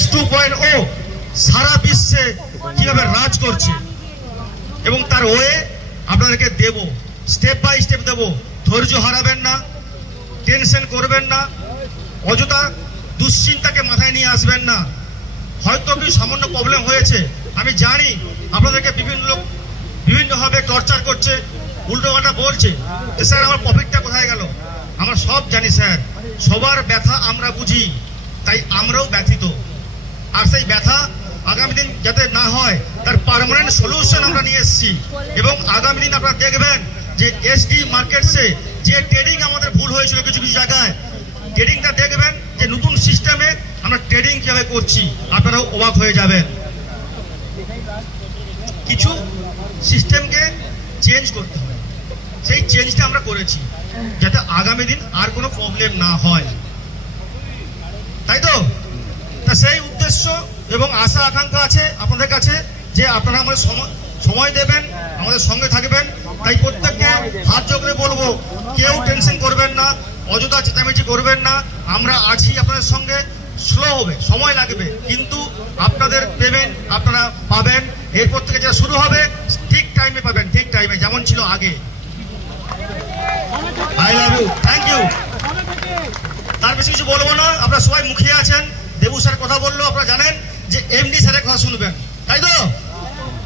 S 2.0 সারা বিশ্বে কিভাবে রাজ করছে এবং তার ওয়ে আপনাদেরকে দেব, স্টেপ বাই স্টেপ দেব। ধৈর্য হারাবেন না, টেনশন করবেন না, অযথা দুশ্চিন্তাকে মাথায় নিয়ে আসবেন না। হয়তো কি সামান্য প্রবলেম হয়েছে, আমি জানি আপনাদেরকে বিভিন্ন লোক বিভিন্নভাবে টর্চার করছে, উল্টোপাল্টা বলছে যে স্যার আমার প্রফিটটা কোথায় গেল। আমরা সব জানি স্যার, সবার ব্যথা আমরা বুঝি, তাই আমরাও ব্যথিত। আর সেই ব্যথা আগামী দিন যাতে না হয় তার পার্মানেন্ট সলিউশন আমরা নিয়ে এসেছি। এবং আগামী দিন আপনারা দেখবেন যে এসডি মার্কেটসে যে ট্রেডিং আমাদের ভুল হয়েছিল কিছু কিছু জায়গায়, ট্রেডিংটা দেখবেন যে নতুন সিস্টেমে আমরা ট্রেডিং কিভাবে করছি, আপনারাও অবাক হয়ে যাবেন। কিছু সিস্টেমকে চেঞ্জ করতে হবে, সেই চেঞ্জটা আমরা করেছি যাতে আগামী দিন আর কোনো প্রবলেম না হয়, তাই তো? তা সেই উদ্দেশ্য এবং আশা আকাঙ্ক্ষা আছে আপনাদের কাছে যে আপনারা আমাদের সময় দেবেন, আমাদের সঙ্গে থাকবেন। তাই প্রত্যেককে হাত জোড় করে বলবো, কেউ টেনশন করবেন না, অযথা চেঁচামেচি করবেন না। আমরা আছি আপনাদের সঙ্গে। স্লো হবে, সময় লাগবে, কিন্তু আপনাদের পেমেন্ট আপনারা পাবেন। এরপর থেকে যেটা শুরু হবে ঠিক টাইমে পাবেন, ঠিক টাইমে, যেমন ছিল আগে। I love you, thank you. তার বেশি কিছু বলবো না, আপনারা সবাই মুখিয়ে আছেন। দেবু স্যার কথা বললো, আপনারা জানেন যে এমডি স্যারের কথা শুনবেন, তাই তো?